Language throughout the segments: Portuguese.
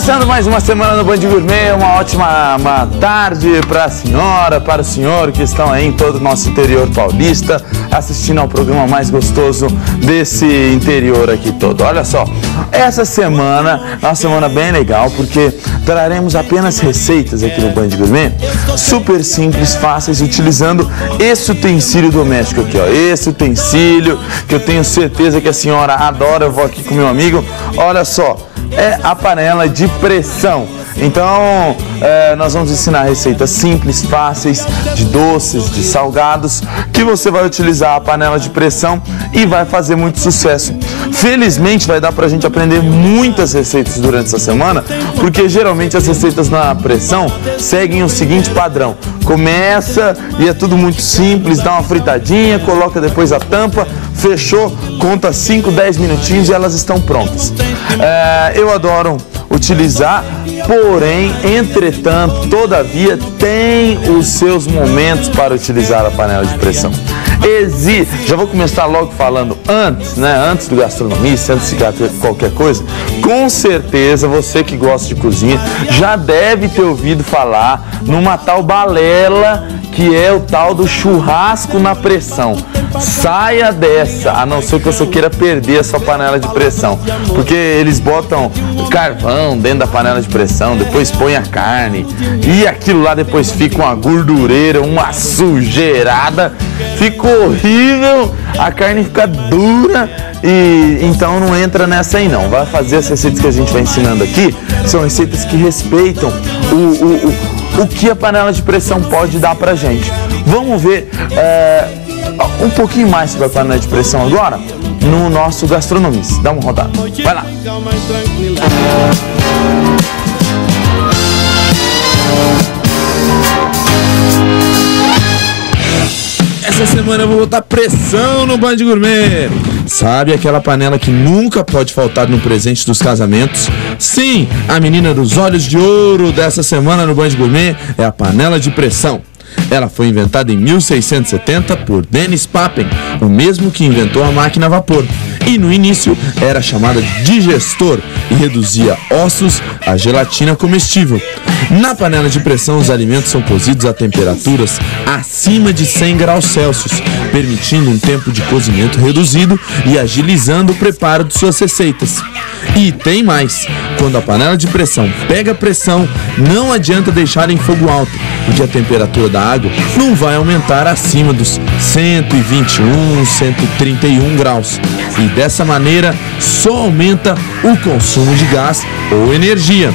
Começando mais uma semana no Band Gourmet, uma ótima tarde para a senhora, para o senhor que estão aí em todo o nosso interior paulista, assistindo ao programa mais gostoso desse interior aqui todo. Olha só, essa semana é uma semana bem legal, porque traremos apenas receitas aqui no Band Gourmet, super simples, fáceis, utilizando esse utensílio doméstico aqui, ó. Esse utensílio que eu tenho certeza que a senhora adora. Eu vou aqui com meu amigo, olha só. É a panela de pressão. Então, nós vamos ensinar receitas simples, fáceis, de doces, de salgados, que você vai utilizar a panela de pressão e vai fazer muito sucesso. Felizmente, vai dar pra gente aprender muitas receitas durante essa semana, porque geralmente as receitas na pressão seguem o seguinte padrão. Começa e é tudo muito simples, dá uma fritadinha, coloca depois a tampa, fechou, conta 5, 10 minutinhos e elas estão prontas. Eu adoro utilizar, porém, entretanto, todavia, tem os seus momentos para utilizar a panela de pressão. Já vou começar logo falando antes do gastronomista, antes de qualquer coisa, com certeza você que gosta de cozinha já deve ter ouvido falar numa tal balela que é o tal do churrasco na pressão. Saia dessa, a não ser que você queira perder a sua panela de pressão, porque eles botam carvão dentro da panela de pressão, depois põe a carne e aquilo lá depois fica uma gordureira, uma sujeirada, fica horrível, a carne fica dura e então não entra nessa aí não. Vai fazer as receitas que a gente vai ensinando aqui, são receitas que respeitam o que a panela de pressão pode dar pra gente. Vamos ver um pouquinho mais sobre a panela de pressão agora no nosso gastronomista. Dá uma rodada. Vai lá. Essa semana eu vou botar pressão no Band Gourmet. Sabe aquela panela que nunca pode faltar no presente dos casamentos? Sim, a menina dos olhos de ouro dessa semana no Band Gourmet é a panela de pressão. Ela foi inventada em 1670 por Denis Papin, o mesmo que inventou a máquina a vapor. E no início era chamada de digestor e reduzia ossos a gelatina comestível. Na panela de pressão, os alimentos são cozidos a temperaturas acima de 100 graus Celsius, permitindo um tempo de cozimento reduzido e agilizando o preparo de suas receitas. E tem mais, quando a panela de pressão pega pressão, não adianta deixar em fogo alto, porque a temperatura da água não vai aumentar acima dos 121, 131 graus. E dessa maneira só aumenta o consumo de gás ou energia.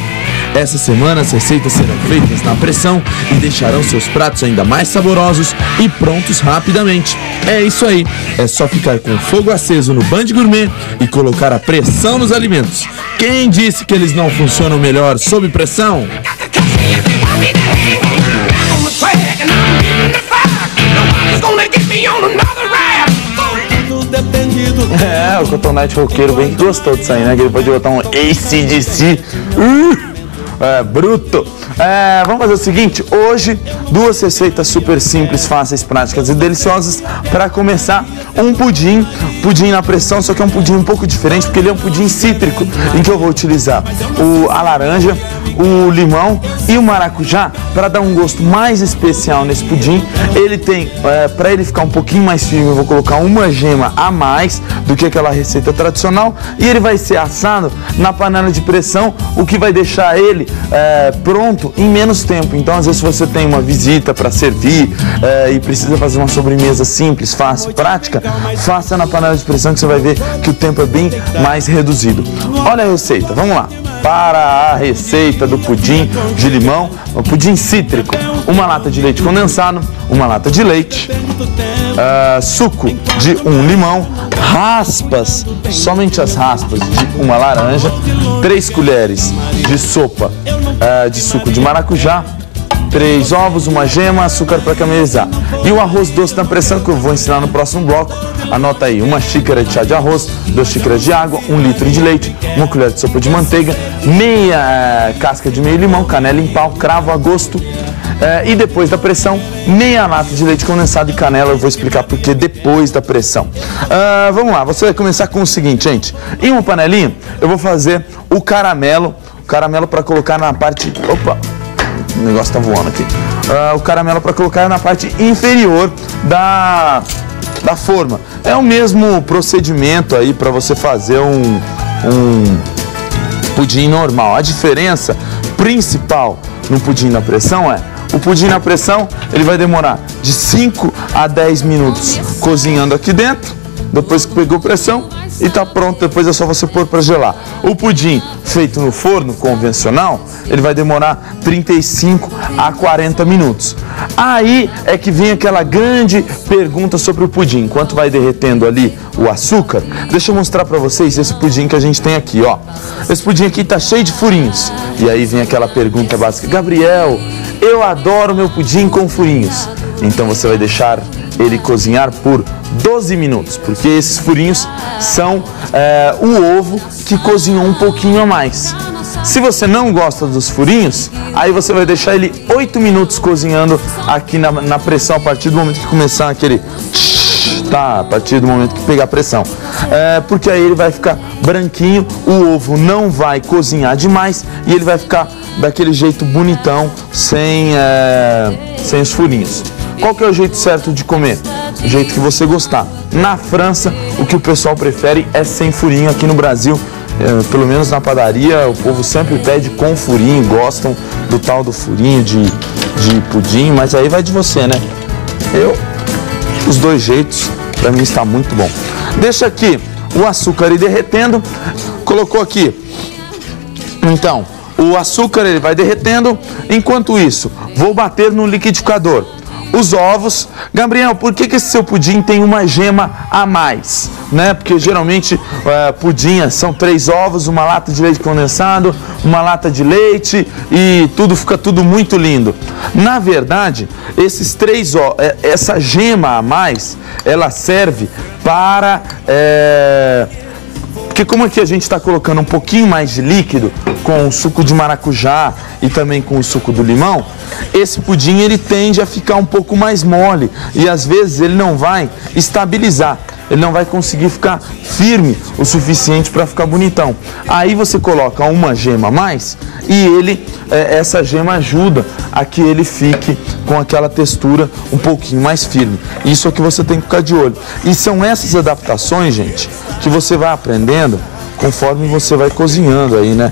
Essa semana as receitas serão feitas na pressão e deixarão seus pratos ainda mais saborosos e prontos rapidamente. É isso aí, é só ficar com o fogo aceso no Band Gourmet e colocar a pressão nos alimentos. Quem disse que eles não funcionam melhor sob pressão? O Cotonete roqueiro bem que gostou disso aí, né? Que ele pode botar um AC/DC. Bruto. Vamos fazer o seguinte, hoje duas receitas super simples, fáceis, práticas e deliciosas. Para começar, um pudim na pressão, só que é um pudim um pouco diferente, porque ele é um pudim cítrico, em que eu vou utilizar a laranja, o limão e o maracujá para dar um gosto mais especial nesse pudim. Ele tem, para ele ficar um pouquinho mais firme, eu vou colocar uma gema a mais do que aquela receita tradicional, e ele vai ser assado na panela de pressão, o que vai deixar ele pronto em menos tempo. Então, às vezes, se você tem uma visita para servir e precisa fazer uma sobremesa simples, fácil, prática, faça na panela de pressão que você vai ver que o tempo é bem mais reduzido. Olha a receita, vamos lá. Para a receita do pudim de limão, o pudim cítrico, uma lata de leite condensado, uma lata de leite, suco de um limão, raspas, somente as raspas de uma laranja, 3 colheres de sopa de suco de maracujá, 3 ovos, uma gema, açúcar para caramelizar. E o arroz doce na pressão, que eu vou ensinar no próximo bloco. Anota aí, 1 xícara de chá de arroz, 2 xícaras de água, 1 litro de leite, 1 colher de sopa de manteiga, meia casca de meio limão, canela em pau, cravo a gosto. E depois da pressão, meia lata de leite condensado e canela. Eu vou explicar por que depois da pressão. Vamos lá, você vai começar com o seguinte, gente. Em uma panelinha, eu vou fazer o caramelo caramelo para colocar na parte... Opa, o negócio tá voando aqui. O caramelo para colocar na parte inferior da forma. É o mesmo procedimento aí para você fazer um pudim normal. A diferença principal no pudim na pressão é: o pudim na pressão ele vai demorar de 5 a 10 minutos cozinhando aqui dentro, depois que pegou pressão e tá pronto, depois é só você pôr para gelar. O pudim feito no forno convencional, ele vai demorar 35 a 40 minutos. Aí é que vem aquela grande pergunta sobre o pudim. Enquanto vai derretendo ali o açúcar, deixa eu mostrar para vocês esse pudim que a gente tem aqui, ó. Esse pudim aqui tá cheio de furinhos. E aí vem aquela pergunta básica: Gabriel, eu adoro meu pudim com furinhos. Então você vai deixar ele cozinhar por 12 minutos, porque esses furinhos são o ovo que cozinhou um pouquinho a mais. Se você não gosta dos furinhos, aí você vai deixar ele 8 minutos cozinhando aqui na pressão, a partir do momento que começar aquele... Tá, a partir do momento que pegar pressão. Porque aí ele vai ficar branquinho, o ovo não vai cozinhar demais e ele vai ficar daquele jeito bonitão, sem os furinhos. Qual que é o jeito certo de comer? O jeito que você gostar. Na França, o que o pessoal prefere é sem furinho. Aqui no Brasil, pelo menos na padaria, o povo sempre pede com furinho, gostam do tal do furinho de pudim, mas aí vai de você, né? Os dois jeitos, pra mim está muito bom. Deixa aqui o açúcar ir derretendo. Colocou aqui, então, o açúcar ele vai derretendo. Enquanto isso, vou bater no liquidificador os ovos. Gabriel, por que esse seu pudim tem uma gema a mais? Né? Porque geralmente pudim são 3 ovos, uma lata de leite condensado, uma lata de leite e fica tudo muito lindo. Na verdade, esses 3 ovos, essa gema a mais, ela serve para... Porque como aqui a gente está colocando um pouquinho mais de líquido com o suco de maracujá e também com o suco do limão, esse pudim ele tende a ficar um pouco mais mole e às vezes ele não vai estabilizar, ele não vai conseguir ficar firme o suficiente para ficar bonitão. Aí você coloca uma gema a mais e essa gema ajuda a que ele fique com aquela textura um pouquinho mais firme. Isso é que você tem que ficar de olho. E são essas adaptações, gente, que você vai aprendendo conforme você vai cozinhando aí, né?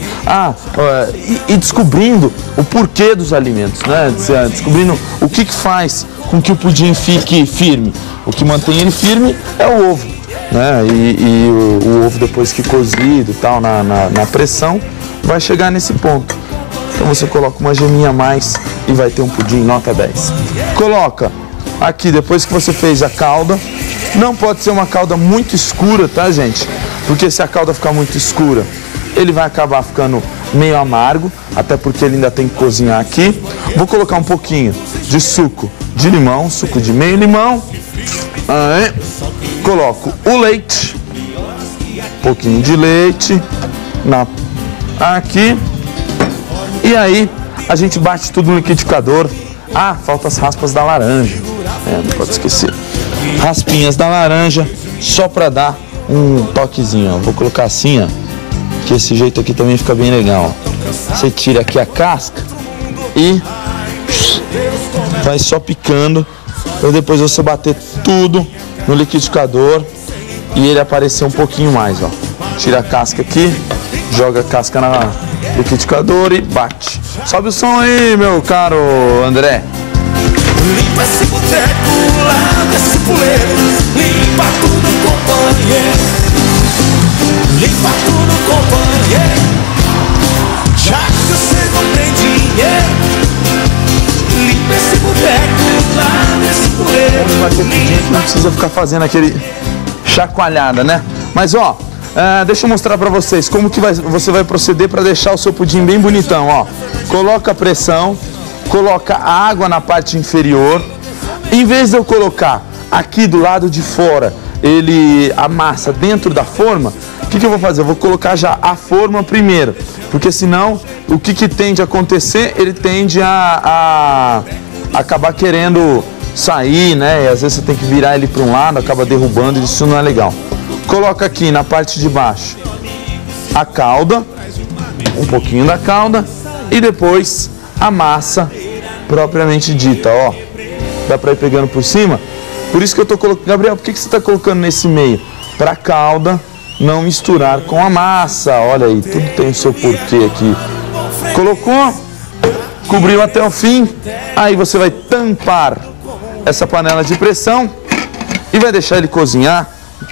E descobrindo o porquê dos alimentos, né? Descobrindo o que faz com que o pudim fique firme. O que mantém ele firme é o ovo, né? E o ovo, depois que cozido e tal, na pressão, vai chegar nesse ponto. Então você coloca uma geminha a mais e vai ter um pudim nota 10. Coloca aqui, depois que você fez a calda, não pode ser uma calda muito escura, tá, gente? Porque se a calda ficar muito escura, ele vai acabar ficando meio amargo, até porque ele ainda tem que cozinhar aqui. Vou colocar um pouquinho de suco de limão, suco de meio limão. Aí, coloco o leite, um pouquinho de leite aqui. E aí, a gente bate tudo no liquidificador. Falta as raspas da laranja. Não pode esquecer. Raspinhas da laranja, só para dar um toquezinho, ó. Vou colocar assim, ó, que esse jeito aqui também fica bem legal, ó. Você tira aqui a casca e vai só picando, para depois você bater tudo no liquidificador e ele aparecer um pouquinho mais, ó. Tira a casca aqui, joga a casca no liquidificador e bate. Sobe o som aí, meu caro André. Limpa esse boteco, lava esse puleiro, limpa tudo, companheiro. Limpa tudo, companheiro. Já que você não tem dinheiro, limpa esse boteco, lava esse puleiro. Não precisa ficar fazendo aquele chacoalhada, né? Mas ó, deixa eu mostrar pra vocês como que você vai proceder para deixar o seu pudim bem bonitão, ó. Coloca a pressão, coloca a água na parte inferior. Em vez de eu colocar aqui do lado de fora a massa dentro da forma, o que eu vou fazer? Eu vou colocar já a forma primeiro, porque senão o que tende a acontecer? Ele tende a acabar querendo sair, né? E às vezes você tem que virar ele para um lado, acaba derrubando, isso não é legal. Coloca aqui na parte de baixo a calda um pouquinho da calda e depois a massa propriamente dita, ó. Dá para ir pegando por cima? Por isso que eu tô colocando... Gabriel, por que você está colocando nesse meio? Para a calda não misturar com a massa. Olha aí, tudo tem o seu porquê aqui. Colocou, cobriu até o fim, aí você vai tampar essa panela de pressão e vai deixar ele cozinhar,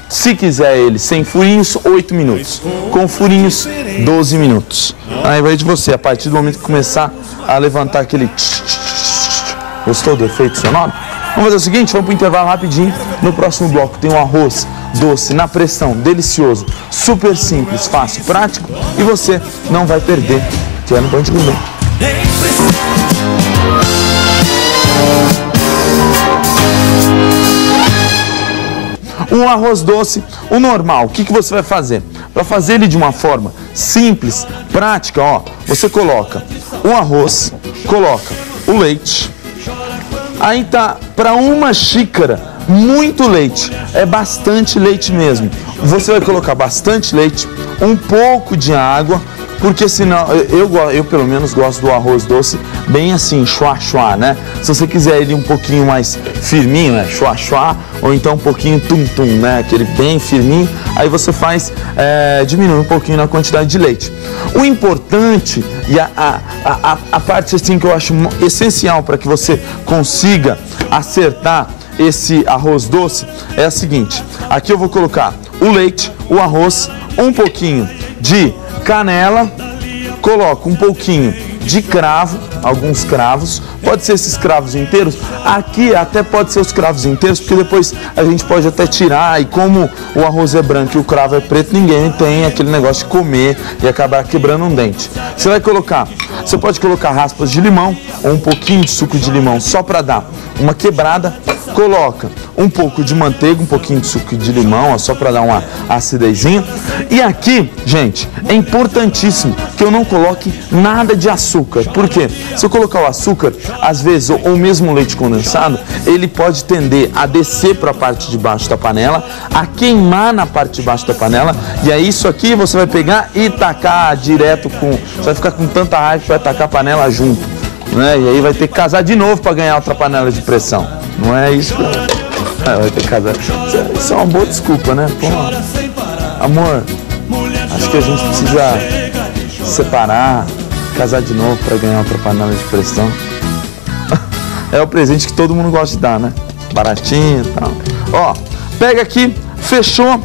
se quiser ele sem furinhos, 8 minutos, com furinhos, 12 minutos. Aí vai de você, a partir do momento que começar a levantar aquele... Gostou do efeito sonoro? Vamos fazer o seguinte, vamos para o intervalo rapidinho. No próximo bloco tem um arroz doce na pressão, delicioso, super simples, fácil, prático e você não vai perder, que é no Band Gourmet. Um arroz doce, o normal, o que você vai fazer? Para fazer ele de uma forma simples, prática, ó, você coloca o arroz, coloca o leite, aí tá para uma xícara, muito leite, é bastante leite mesmo. Você vai colocar bastante leite, um pouco de água, porque senão, eu pelo menos gosto do arroz doce bem assim, chua-chua, né? Se você quiser ele um pouquinho mais firminho, né? Chua-chua, ou então um pouquinho tum-tum, né? Aquele bem firminho, aí você faz, diminui um pouquinho na quantidade de leite. O importante e a parte assim que eu acho essencial para que você consiga acertar esse arroz doce é a seguinte, aqui eu vou colocar o leite, o arroz, um pouquinho de canela, coloco um pouquinho de cravo, alguns cravos, pode ser esses cravos inteiros, aqui até pode ser os cravos inteiros, porque depois a gente pode até tirar, e como o arroz é branco e o cravo é preto, ninguém tem aquele negócio de comer e acabar quebrando um dente. Você vai colocar, você pode colocar raspas de limão, ou um pouquinho de suco de limão, só para dar uma quebrada, coloca um pouco de manteiga, um pouquinho de suco de limão, ó, só para dar uma acidezinha. E aqui, gente, é importantíssimo que eu não coloque nada de açúcar. Por quê? Se eu colocar o açúcar, às vezes, ou mesmo o leite condensado, ele pode tender a descer para a parte de baixo da panela, a queimar na parte de baixo da panela, e aí isso aqui você vai pegar e tacar direto com... Você vai ficar com tanta raiva que vai tacar a panela junto, né? E aí vai ter que casar de novo para ganhar outra panela de pressão. Não é isso? Vai ter que casar. Isso é uma boa desculpa, né? Pô, amor, acho que a gente precisa separar, casar de novo para ganhar outra panela de pressão. É o presente que todo mundo gosta de dar, né? Baratinho e tal. Ó, pega aqui, fechou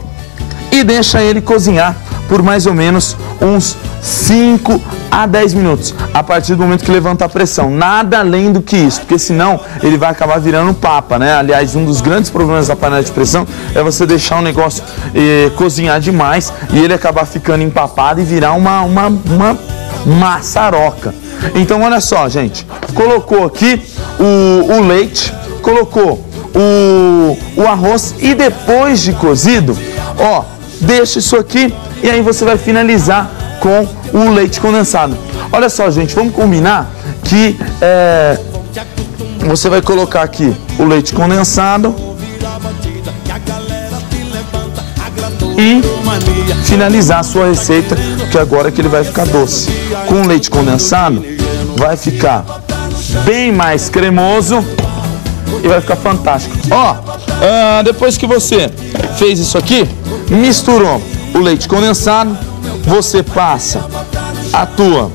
e deixa ele cozinhar por mais ou menos uns 5 a 10 minutos, a partir do momento que levantar a pressão, nada além do que isso, porque senão ele vai acabar virando papa, né? Aliás, um dos grandes problemas da panela de pressão é você deixar o negócio cozinhar demais e ele acabar ficando empapado e virar uma maçaroca. Então, olha só, gente, colocou aqui o leite, colocou o arroz e depois de cozido, ó, deixa isso aqui e aí você vai finalizar com o leite condensado. Olha só, gente, vamos combinar que você vai colocar aqui o leite condensado e finalizar a sua receita, que agora é que ele vai ficar doce. Com o leite condensado vai ficar bem mais cremoso e vai ficar fantástico. Ó, depois que você fez isso aqui, misturou o leite condensado, você passa a tua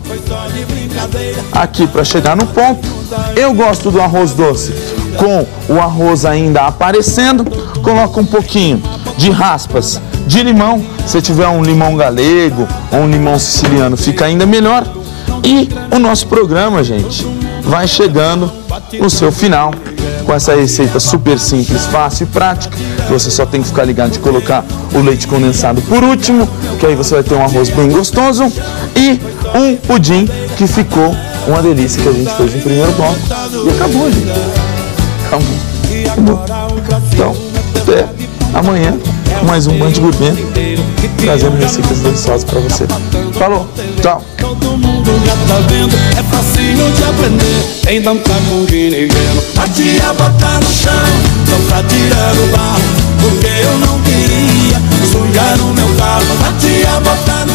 aqui para chegar no ponto. Eu gosto do arroz doce com o arroz ainda aparecendo. Coloca um pouquinho de raspas de limão. Se tiver um limão galego ou um limão siciliano, fica ainda melhor. E o nosso programa, gente, vai chegando no seu final com essa receita super simples, fácil e prática. Você só tem que ficar ligado de colocar o leite condensado por último, que aí você vai ter um arroz bem gostoso e um pudim que ficou uma delícia, que a gente fez no primeiro bloco. E acabou, gente. Acabou. Então, até amanhã com mais um Band Gourmet, trazendo receitas deliciosas para você. Falou, tchau. Todo mundo já tá vendo, é facinho de aprender. Tem dançar com guinegueno, pra te botar no chão, não pra tirar o barro, porque eu não queria sujar o meu carro, pra te botar no